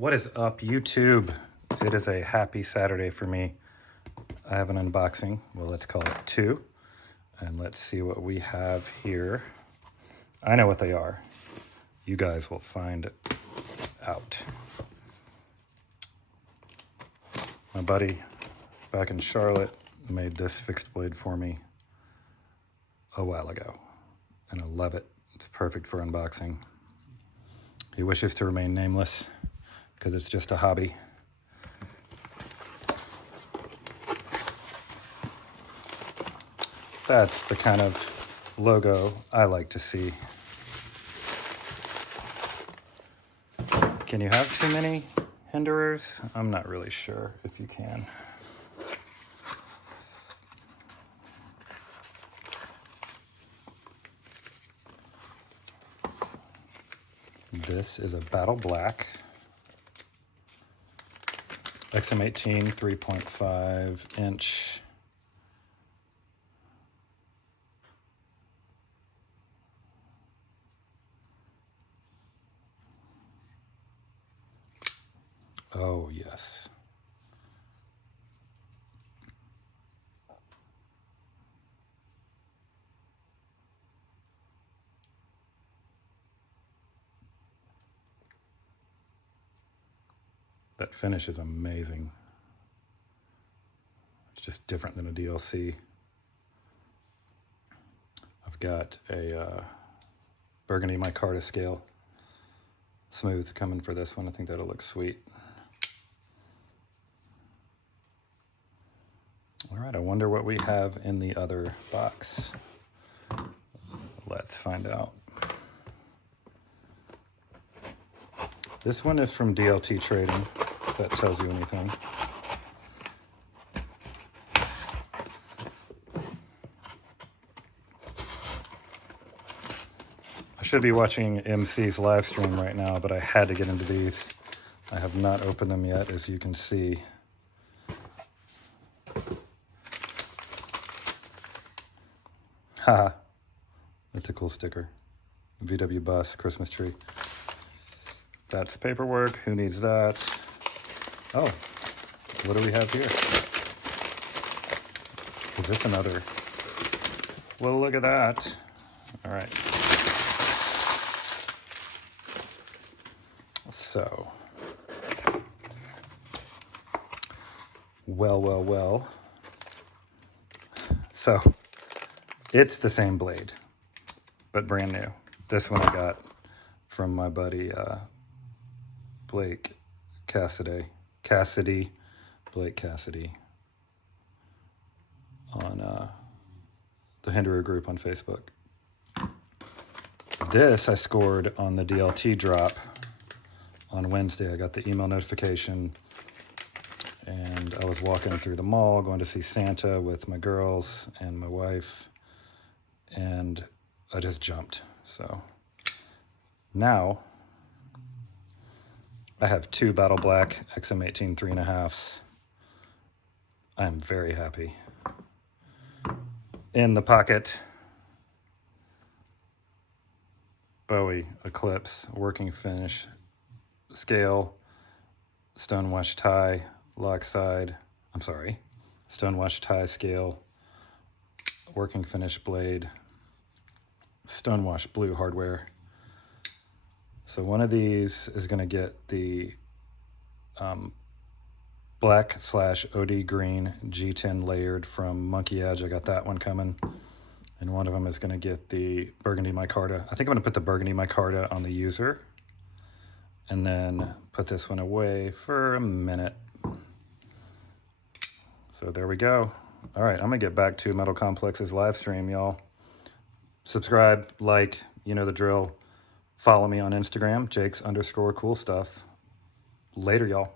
What is up, YouTube? It is a happy Saturday for me. I have an unboxing. Well, let's call it two. And let's see what we have here. I know what they are. You guys will find out. My buddy back in Charlotte made this fixed blade for me a while ago. And I love it. It's perfect for unboxing. He wishes to remain nameless because it's just a hobby. That's the kind of logo I like to see. Can you have too many Hinderers? I'm not really sure if you can. This is a Battle Black XM18 3.5 inch. Oh, yes. That finish is amazing. It's just different than a DLC. I've got a burgundy micarta scale. Smooth coming for this one. I think that'll look sweet. All right, I wonder what we have in the other box. Let's find out. This one is from DLT Trading, if that tells you anything. I should be watching MC's live stream right now, but I had to get into these. I have not opened them yet, as you can see. Haha, that's a cool sticker. VW bus, Christmas tree. That's paperwork. Who needs that? Oh, what do we have here? Is this another? Well, look at that. All right. So, well. So, it's the same blade, but brand new. This one I got from my buddy Blake Cassidy, Blake Cassidy, on the Hinderer group on Facebook. This I scored on the DLT drop on Wednesday. I got the email notification, and I was walking through the mall going to see Santa with my girls and my wife, and I just jumped. So now I have two Battle Black XM18 3.5s. I'm very happy. In the pocket, Bowie Eclipse working finish scale, stonewash tie, lockside. Stonewash tie scale, working finish blade, stonewash blue hardware. So one of these is going to get the black/OD green G10 layered from Monkey Edge. I got that one coming. And one of them is going to get the burgundy micarta. I think I'm going to put the burgundy micarta on the user and then put this one away for a minute. So there we go. All right, I'm going to get back to Metal Complex's live stream, y'all. Subscribe, like, you know the drill. Follow me on Instagram, Jakes_cool stuff. Later, y'all.